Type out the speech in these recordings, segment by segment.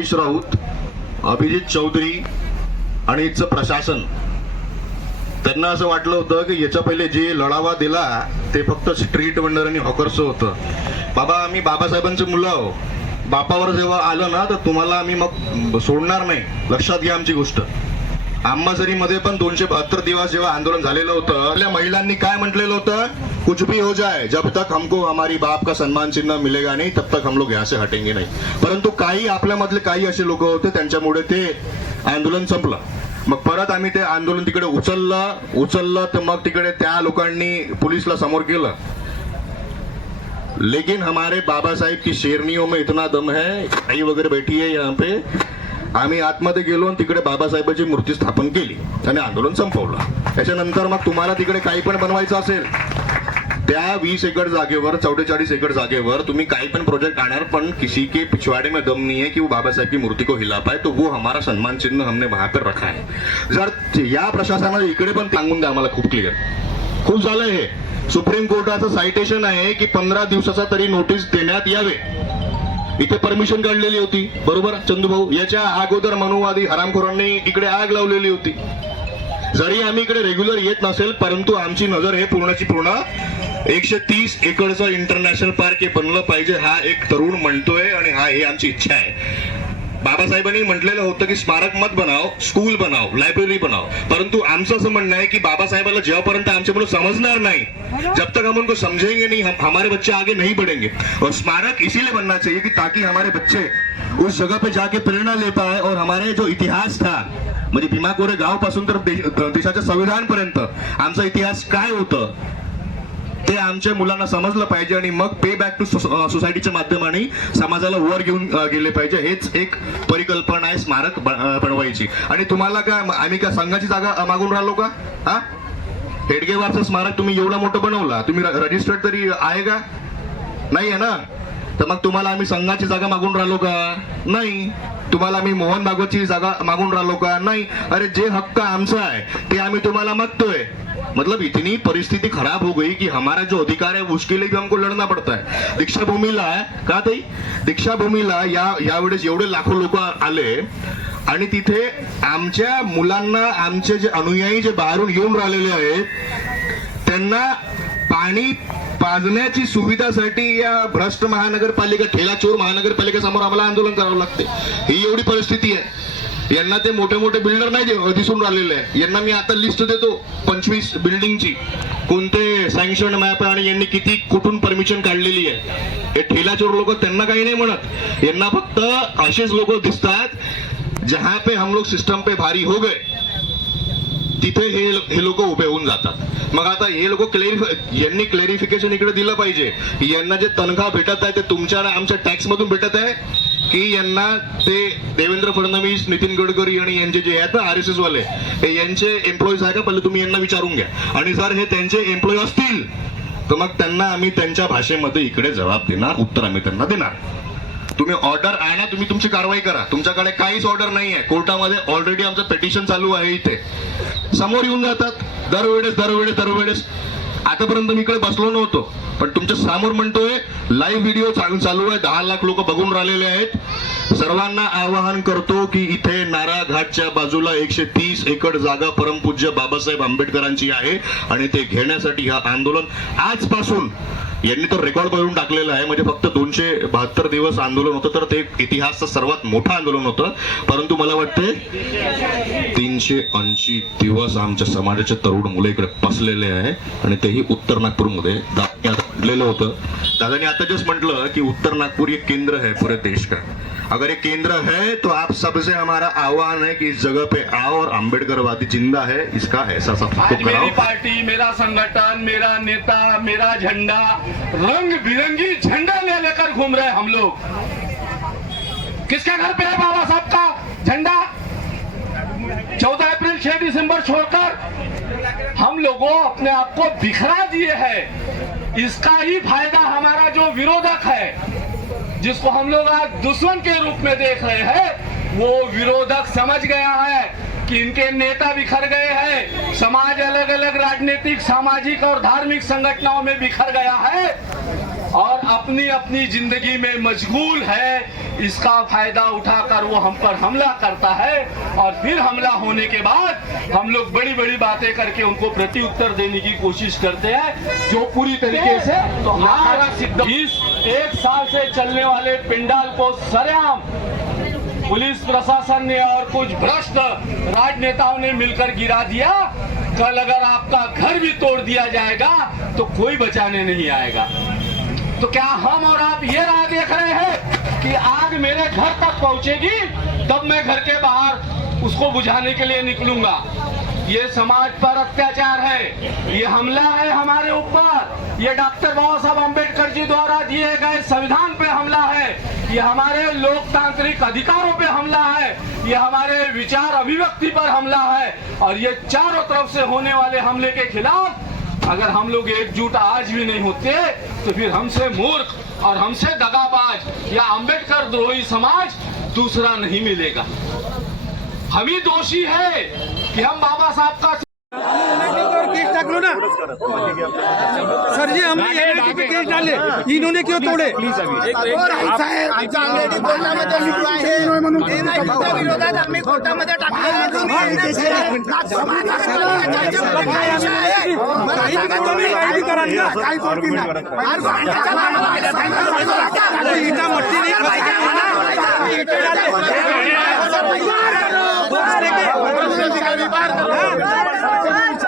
हरीश राऊत अभिजित चौधरी आणि इथचं प्रशासन. त्यांना असं वाटलं होतं की याच्या पहिले जे लढावा दिला ते फक्त स्ट्रीट वेंडर आणि हॉकर्सचं होतं. बाबा आम्ही बाबासाहेबांचे मुलं आहो. बापावर जेव्हा आलं ना तर तुम्हाला आम्ही मग सोडणार नाही. लक्षात घ्या आमची गोष्ट. अंबाझरीमध्ये पण दोनशे बहात्तर दिवस जेव्हा आंदोलन झालेलं होतं आपल्या महिलांनी काय म्हटलेलं होतं? कुछ भी हो जाए जब तक हमको हमारी बाप का सन्मान चिन्ह मिलेगा नाही तब तक हम लोग यहाँ से हटेंगे नहीं। परंतु काही आपल्यामधले काही असे लोक होते त्यांच्यामुळे ते आंदोलन संपलं. मग परत आम्ही ते आंदोलन तिकडे उचललं उचललं तर मग तिकडे त्या लोकांनी पोलिसला समोर केलं. लेकिन हमारे बाबा साहेब की शेरनियों में इतना दम है आई वगैरे बैठी है यहाँ पे। आम्ही आतमध्ये गेलो आणि तिकडे बाबासाहेबांची मूर्ती स्थापन केली आणि आंदोलन संपवलं. त्याच्यानंतर मग तुम्हाला तिकडे काही पण बनवायचं असेल त्या वीस एकड़ जागेवर चौवेचाळीस एकड़ जागेवर तुम्ही काही पण प्रोजेक्ट आणणार पण किसी के पिछवाड़े में दम नहीं है कि वो बाबा की मूर्ति को हिला पाए तो वो हमारा सन्मान चिन्ह हमने वहां पर रखा है। जर या प्रशासनाला इकडे पण सांगून द्या आम्हाला खूप क्लिअर खूप झालंय हे. सुप्रीम कोर्टाचं सायटेशन आहे की पंधरा दिवसाचा तरी नोटीस देण्यात यावे. इथे परमिशन काढलेली होती. बरोबर? चंदूभाऊ याच्या अगोदर मनुवादी हरामखोरांनी इकडे आग लावलेली होती. जरी आम्ही इकडे रेग्युलर येत नसेल परंतु आमची नजर हे पूर्णची पूर्ण एकशे तीस एकरचा इंटरनॅशनल पार्क हे बनलं पाहिजे हा एक तरुण म्हणतोय आणि हा हे आमची इच्छा आहे. बाबासाहेबांनी म्हटलेलं होतं की स्मारक मत बनाव स्कूल बनाव लायब्ररी बनाव परंतु आमचं असं म्हणणं आहे की बाबासाहेबाला जेव्हापर्यंत आमचे मुलं समजणार नाही जब तक हम उनको समझेंगे नहीं हम हमारे बच्चे आगे नहीं बढ़ेंगे. और स्मारक इसीलिए बनना चाहिए कि ताकि हमारे बच्चे उस जगह पे जाके प्रेरणा ले पाए और हमारे जो इतिहास था म्हणजे भीमा कोरे गावपासून तर देश- देशाच्या संविधान पर्यंत आमचा इतिहास काय होतं ते आमच्या मुलांना समजलं पाहिजे आणि मग पे बॅक टू सोसायटीच्या माध्यमाने समाजाला वर घेऊन गेले पाहिजे. हेच एक परिकल्पना आहे स्मारक बनवायची. आणि तुम्हाला काय आम्ही काय संघाची जागा मागून राहिलो का? हा? हेडगेवारचं स्मारक तुम्ही एवढा मोठं बनवला. तुम्ही रजिस्टर्ड तरी आहे का? नाही आहे ना? तर मग तुम्हाला आम्ही संघाची जागा मागून राहिलो का? नाही. तुम्हाला आम्ही मोहन भागवतची जागा मागून राहिलो का? नाही. अरे जे हक्क आमचा आहे ते आम्ही तुम्हाला मागतोय. मतलब इतनी परिस्थिति खराब हो गई कि हमारा जो अधिकार है उसके लिए भी हमको लड़ना पड़ता है। दीक्षाभूमीला का ताई? दीक्षाभूमीला या यावेळेस एवढे लाखो लोक आले आणि तिथे आमच्या मुलांना आमचे जे अनुयायी जे बाहेरून येऊन राहिलेले आहेत त्यांना पाणी पाजण्याची सुविधासाठी या भ्रष्ट महानगरपालिका ठेलाचोर महानगरपालिकेसमोर आम्हाला आंदोलन करावं लागते. ही एवढी परिस्थिती आहे. यांना ते मोठे मोठे बिल्डर नाही दिसून राहिलेले. आहे यांना मी आता लिस्ट देतो पंचवीस बिल्डिंगची कोणते सँक्शन मॅप आणि यांनी किती कुठून परमिशन काढलेली आहे. हे ठेलाचोर लोक त्यांना काही नाही म्हणत. यांना फक्त असेच लोक दिसतात जहा पे हम लोग सिस्टम पे भारी हो गए तिथे हे हे लोक उभे होऊन जातात. मग आता हे लोक क्लेरिफाय यांनी क्लेरिफिकेशन इकडे दिलं पाहिजे. यांना जे तनखा भेटत आहे ते तुमच्या आमच्या टॅक्स मधून भेटत आहे? की यांना ते देवेंद्र फडणवीस नितीन गडकरी आणि यांचे जे आहेत आर एस एस वाले हे यांचे एम्प्लॉईज आहे का? पहिले तुम्ही यांना विचारून घ्या. आणि जर हे त्यांचे एम्प्लॉई असतील. तर मग त्यांना आम्ही त्यांच्या भाषेमध्ये इकडे जबाब देणार उत्तर आम्ही त्यांना देणार. तुम्ही ऑर्डर आहे ना तुम्ही तुमची कारवाई करा. तुमच्याकडे काहीच ऑर्डर नाही आहे. कोर्टामध्ये ऑलरेडी आमचं पेटिशन चालू आहे इथे. समोर येऊन जातात. दरवेळेस दरवेळेस दरवेळेस. आतापर्यंत मी इकडे बसलो नव्हतो पण तुमच्यासमोर म्हणतोय लाईव्ह व्हिडिओ चालू आहे. दहा लाख लोक बघून राहिलेले आहेत. सर्वांना आवाहन करतो की इथे नारा घाटच्या बाजूला एकशे तीस एकड जागा परमपूज्य बाबासाहेब आंबेडकरांची आहे आणि ते घेण्यासाठी हा आंदोलन आजपासून यांनी तर रेकॉर्ड करून टाकलेलं आहे. म्हणजे फक्त दोनशे बहात्तर दिवस आंदोलन होतं तर ते इतिहासचं सर्वात मोठं आंदोलन होतं. परंतु मला वाटते तीनशे ऐंशी दिवस आमच्या समाजाचे तरुण मुलं इकडे पसलेले आहे आणि तेही उत्तर नागपूरमध्ये. दादांनी म्हटलेलं होतं. दादाने आता जस्ट म्हटलं की उत्तर नागपूर हे केंद्र आहे पूरे देश का? अगर ये केंद्र है तो आप सबसे हमारा आह्वान है कि इस जगह पे आओ और अम्बेडकरवादी ज़िंदा है इसका ऐसा सब तो कराओ मेरी पार्टी मेरा संगठन मेरा नेता मेरा झंडा रंग बिरंगी झंडा ले लेकर घूम रहे हम लोग। किसके घर पे है बाबा साहब का झंडा? चौदह अप्रैल छह दिसंबर छोड़कर हम लोगों अपने आप को बिखरा दिए हैं। इसका ही फ़ायदा हमारा जो विरोधक है जिसको हम लोग आज दुश्मन के रूप में देख रहे हैं, वो विरोधक समझ गया है कि इनके नेता बिखर गए हैं। समाज अलग अलग राजनीतिक, सामाजिक और धार्मिक संगठनों में बिखर गया है। और अपनी अपनी ज़िंदगी में मशगूल है इसका फ़ायदा उठाकर वो हम पर हमला करता है और फिर हमला होने के बाद हम लोग बड़ी बड़ी बातें करके उनको प्रति उत्तर देने की कोशिश करते हैं जो पूरी तरीके से तो हमारा सिद्ध इस एक साल से चलने वाले पिंडाल को सरेआम पुलिस प्रशासन ने और कुछ भ्रष्ट राजनेताओं ने मिलकर गिरा दिया। कल अगर आपका घर भी तोड़ दिया जाएगा तो कोई बचाने नहीं आएगा। तो क्या हम और आप ये राह देख रहे हैं कि आग मेरे घर तक पहुंचेगी, तब मैं घर के बाहर उसको बुझाने के लिए निकलूँगा। ये समाज पर अत्याचार है, ये हमला है हमारे ऊपर। ये डॉक्टर बाबा साहब अंबेडकर जी द्वारा दिए गए संविधान पे हमला है। ये हमारे लोकतांत्रिक अधिकारों पे हमला है। ये हमारे विचार अभिव्यक्ति पर हमला है। और ये चारों तरफ़ से होने वाले हमले के खिलाफ अगर हम लोग एकजुट आज भी नहीं होते तो फिर हमसे मूर्ख और हमसे दगाबाज या अंबेडकर द्रोही समाज दूसरा नहीं मिलेगा। हम ही दोषी है कि हम बाबा साहब का केस टाकलो ना सर जी हमने एनआईटी पे केस डाले इन्होंने क्यों तोड़े विरोधात आम्ही कोर्टामध्ये काही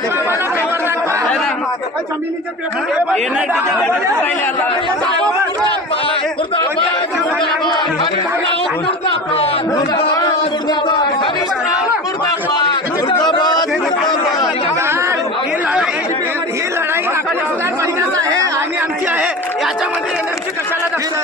काही बी करा ना. इटा मट्टी नहीं फंस गई है ना ईंटें डाले बस लेके अरे एनआईटी की जगह है सर ये किसने क्यों तोड़ा ये क्यों नहीं तोड़ने वाला ये कह दिया जमीन का पेपर ही लढाई ही लढाई नागपूर आहे आणि आमची आहे याच्यामध्ये एनएमसी कशाला दखल हे करून राहिली भाऊ, NMC पे अभी केस चल रही है। इसने क्यों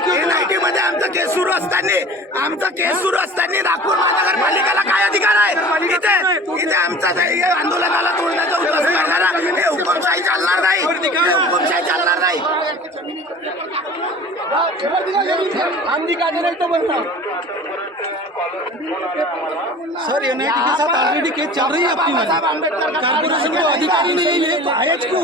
तोड़ा? एनआयटी मध्ये आमचा केस सुरू असताना आमचा केस सुरू असताना नागपूर महानगरपालिकेला काय अधिकार आहे? इथे इथे आमचा आंदोलनाला तोडण्याचा उद्देश करणारा हे हुकुमशाही चालणार नाही. हुकुमशाही चालणार नाही. सर एनआईटी के साथ ऑलरेडी केस चल रही है अपनी कारपोरेशन को अधिकारी नहीं है तो आएज को।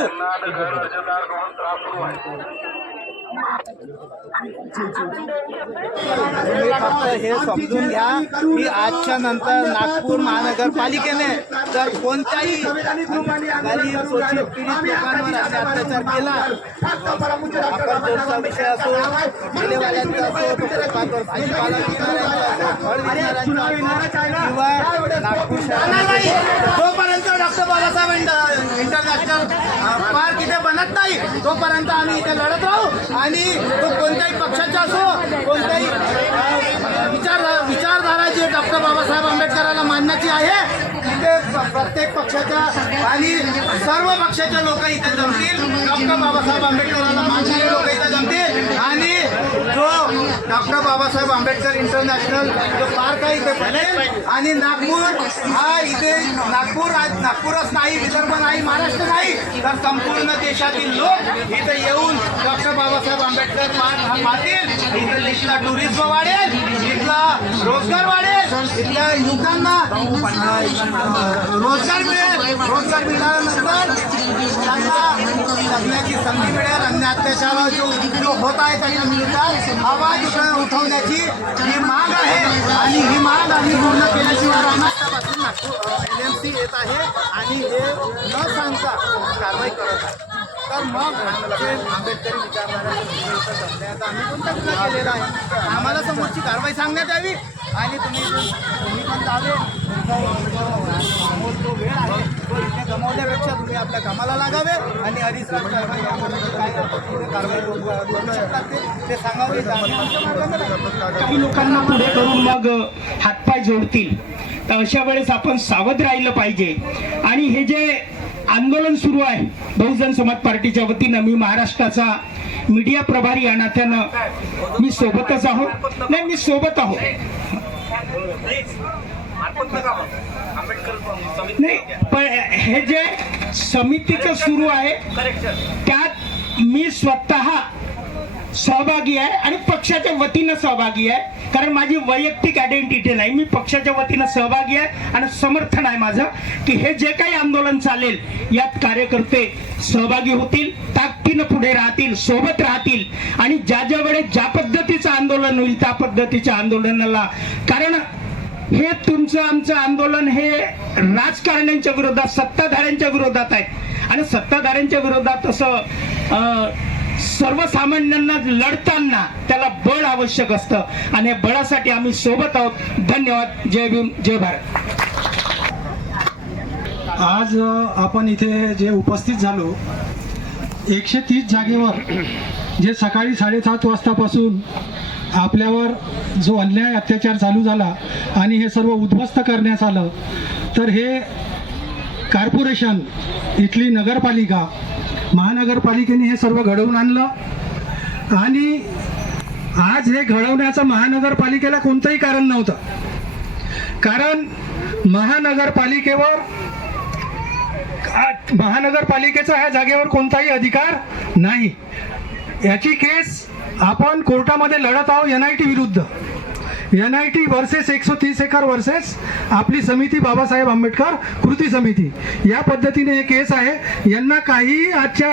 हे समजून घ्या की आजच्या नंतर नागपूर महानगरपालिकेने जर कोणत्याही लोकांवर अत्याचार केला विषय असो असो भाजीपाला विकणाऱ्यांचा असो फळ विकणाऱ्यांचा किंवा नागपूर शहरात जोपर्यंत डॉक्टर बाबासाहेब इंटरनॅशनल पार्क इथे बनत नाही. तोपर्यंत आम्ही इथे लढत राहू. आणि तो कोणत्याही पक्षाचा असो कोणत्याही विचार विचारधारा जी डॉक्टर बाबासाहेब आंबेडकरांना मानण्याची आहे तिथे प्रत्येक पक्षाच्या आणि सर्व पक्षाचे लोक इथे जमतील. डॉक्टर बाबासाहेब आंबेडकरांना मानणारे लोक इथे जमतील आणि जो डॉक्टर बाबासाहेब आंबेडकर इंटरनॅशनल जो पार्क आहे इथे बनेल आणि नागपूर हा इथे नागपूर आज नागपूरच नाही विदर्भ नाही महाराष्ट्र नाही तर संपूर्ण देशातील लोक इथे येऊन डॉक्टर बाबासाहेब आंबेडकर पार्क पाहतील इथं इथला टुरिझम वाढेल इथला रोजगार वाढेल इथल्या युवकांना रोजगार मिळेल. रोजगार मिळाल्यानंतर त्यांना जगण्याची संधी मिळेल. अन्य अत्याचार जो जो होत आहे त्यांना मिळतात आवाज उठ- उठवण्याची ही माग आहे आणि ही माग आम्ही पूर्ण केल्याशिवाय राहणार. एन एम सी येत आहे आणि हे न सांगता कारवाई करत आहे. तर मग आंबेडकरी विचारणाऱ्या आम्ही कोणता गुन्हा केलेला आहे. आम्हाला समोरची कारवाई सांगण्यात यावी आणि तुम्ही तुम्ही पण जावे. तो वेळ आहे तो इथे गमावल्यापेक्षा तुम्ही आपल्या कामाला लागावे आणि कारवाई काय कारवाई करू शकतात. ते सांगावे. काही लोकांना पुढे करून मग हातपाय जोडतील. तर अशा वेळेस आपण सावध राहिलं पाहिजे. आणि हे जे आंदोलन सुरू आहे बहुजन समाज पार्टीच्या वतीनं मी महाराष्ट्राचा मीडिया प्रभारी या नात्यानं मी सोबतच आहो नाही मी सोबत आहो नाही पण हे जे समितीचं सुरू आहे त्यात मी स्वतः सहभागी आहे आणि पक्षाच्या वतीनं सहभागी आहे. कारण माझी वैयक्तिक आयडेंटिटी नाही. मी पक्षाच्या वतीनं सहभागी आहे आणि समर्थन आहे माझं की हे जे काही आंदोलन चालेल यात कार्यकर्ते सहभागी होतील ताकदीनं पुढे राहतील सोबत राहतील आणि ज्या ज्या वेळेस ज्या पद्धतीचं आंदोलन होईल त्या पद्धतीच्या आंदोलनाला. कारण हे तुमचं आमचं आंदोलन हे राजकारण्यांच्या विरोधात सत्ताधाऱ्यांच्या विरोधात आहे. आणि सत्ताधाऱ्यांच्या विरोधात असं सर्वसामान्यांना लढताना त्याला बळ आवश्यक असतं. आणि या बळासाठी आम्ही सोबत आहोत. धन्यवाद. जय भीम जय भारत. आज आपण इथे जे उपस्थित झालो एकशे तीस जागेवर जे सकाळी साडेसात वाजतापासून आपल्यावर जो अन्याय अत्याचार चालू झाला आणि हे सर्व उद्ध्वस्त करण्यात आलं तर हे कॉर्पोरेशन इथली नगरपालिका महानगरपालिकेने हे सर्व घडवून आणलं. आणि आज हे घडवण्याचं महानगरपालिकेला कोणतंही कारण नव्हतं. कारण महानगरपालिकेवर महानगरपालिकेचा ह्या जागेवर कोणताही अधिकार नाही. याची केस आपण कोर्टामध्ये लढत आहोत एन आय टी विरुद्ध. एन आय टी वर्सेस एकशे तीस एकर वर्सेस आपली समिती बाबासाहेब आंबेडकर कृती समिती. या पद्धतीने हे केस आहे. यांना काही आजच्या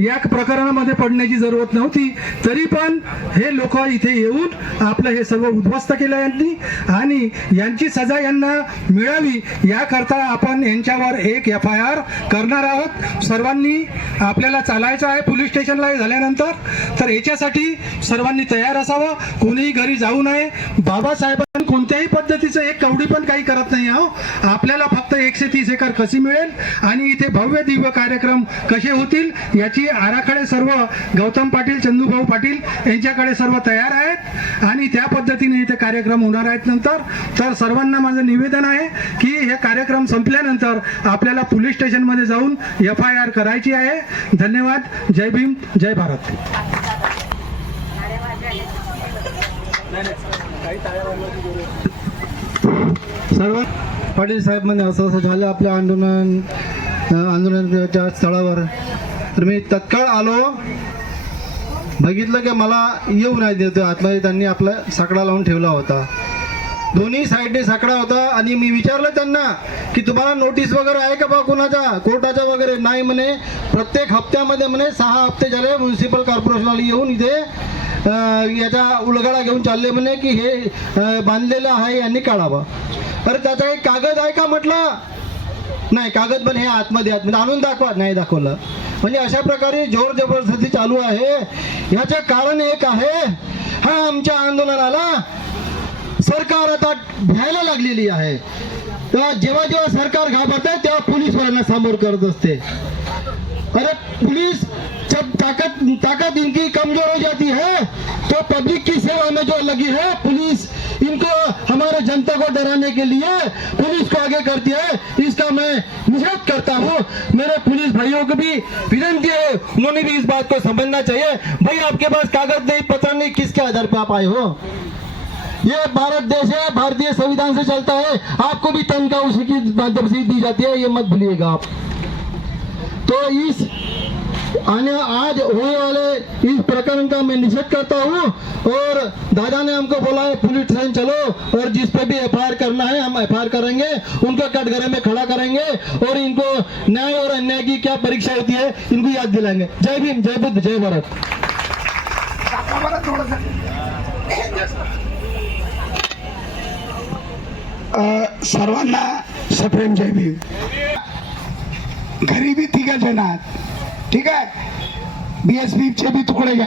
या प्रकरणामध्ये पडण्याची जरूरत नव्हती. तरी पण हे लोक इथे येऊन आपलं हे सर्व उद्ध्वस्त केलं यांनी. आणि यांची सजा यांना मिळावी याकरता आपण यांच्यावर एक एफ आय आर करणार आहोत. सर्वांनी आपल्याला चालायचं आहे. पोलीस स्टेशनला झाल्यानंतर. तर याच्यासाठी सर्वांनी तयार असावं. कोणीही घरी जाऊ नये. बाबासाहेबांनी कोणत्याही पद्धतीचं एक कवडी पण काही करत नाही आहो. आपल्याला फक्त एकशे तीस एकर कशी मिळेल आणि इथे भव्य दिव्य कार्यक्रम कसे होतील याची आराखडे सर्व गौतम पाटील चंदूभाऊ पाटील यांच्याकडे सर्व तयार आहेत. आणि त्या पद्धतीने इथे कार्यक्रम होणार आहेत नंतर. तर सर्वांना माझं निवेदन आहे की हे कार्यक्रम संपल्यानंतर आपल्याला पोलीस स्टेशनमध्ये जाऊन एफ आय आर करायची आहे. धन्यवाद. जय भीम. जय भारत. सर्व पाटील साहेब म्हणे असं असं झालं आपल्या आंदोलन आंदोलनाच्या स्थळावर. तर मी तत्काळ आलो. बघितलं की मला येऊ नाही देत. आतमध्ये त्यांनी आपला साकडा लावून ठेवला होता. दोन्ही साईडने साकडा होता आणि मी विचारलं त्यांना की तुम्हाला नोटीस वगैरे आहे का बा कुणाचा? कोर्टाचा वगैरे? नाही म्हणे. प्रत्येक हप्त्यामध्ये म्हणे सहा हप्ते झाले. म्युन्सिपल कॉर्पोरेशनवाले येऊन इथे याचा उलगडा घेऊन चालले म्हणे की हे बांधलेलं आहे यांनी काढावं. अरे त्याचा एक कागद आहे का म्हटलं? नाही कागद पण हे आतमध्ये आतमध्ये म्हणजे आणून दाखवा. नाही दाखवलं. म्हणजे अशा प्रकारे जोर जबरदस्ती चालू आहे. याचे कारण एक आहे हा आमच्या आंदोलनाला सरकार आता भ्यायला लागलेली आहे. तेव्हा जेव्हा जेव्हा सरकार घाबरते तेव्हा पोलीसवाल्यांना समोर करत असते. अरे पुलिस जब ताकत ताकत इनकी कमज़ोर हो जाती है तो पब्लिक की सेवा में जो लगी है, पुलिस इनको, हमारे जनता को डराने के लिए पुलिस को आगे करती है। इसका मैं निषेध करता हूँ। मेरे पुलिस भाइयों को भी विनंती है, उन्होंने भी इस बात को समझना चाहिए। भाई, आपके पास कागज़, नहीं पता नहीं, किसके आधार पर आप आए हो? ये भारत देश है, भारतीय संविधान से चलता है। आपको भी तनख्वाह उसी की माध्यम से दी जाती है, ये मत भूलिएगा आप। तो इस आने, आज होने वाले इस प्रकरण का मैं निषेध करता हूँ और दादा ने हमको बोला है, पुलिस स्टेशन चलो और जिस पे भी एफआईआर करना है, हम एफआईआर करेंगे, उनको कटघरे में खड़ा करेंगे और इनको न्याय और अन्याय की क्या परीक्षा होती है, इनको याद दिलाएँगे। जय भीम, जय बुद्ध, जय भारत। सर्वांना सप्रेम जय भीम। घरी बी तिघ जण आहात ठीक आहे? बीएसपीचे बी तुकडे घ्या.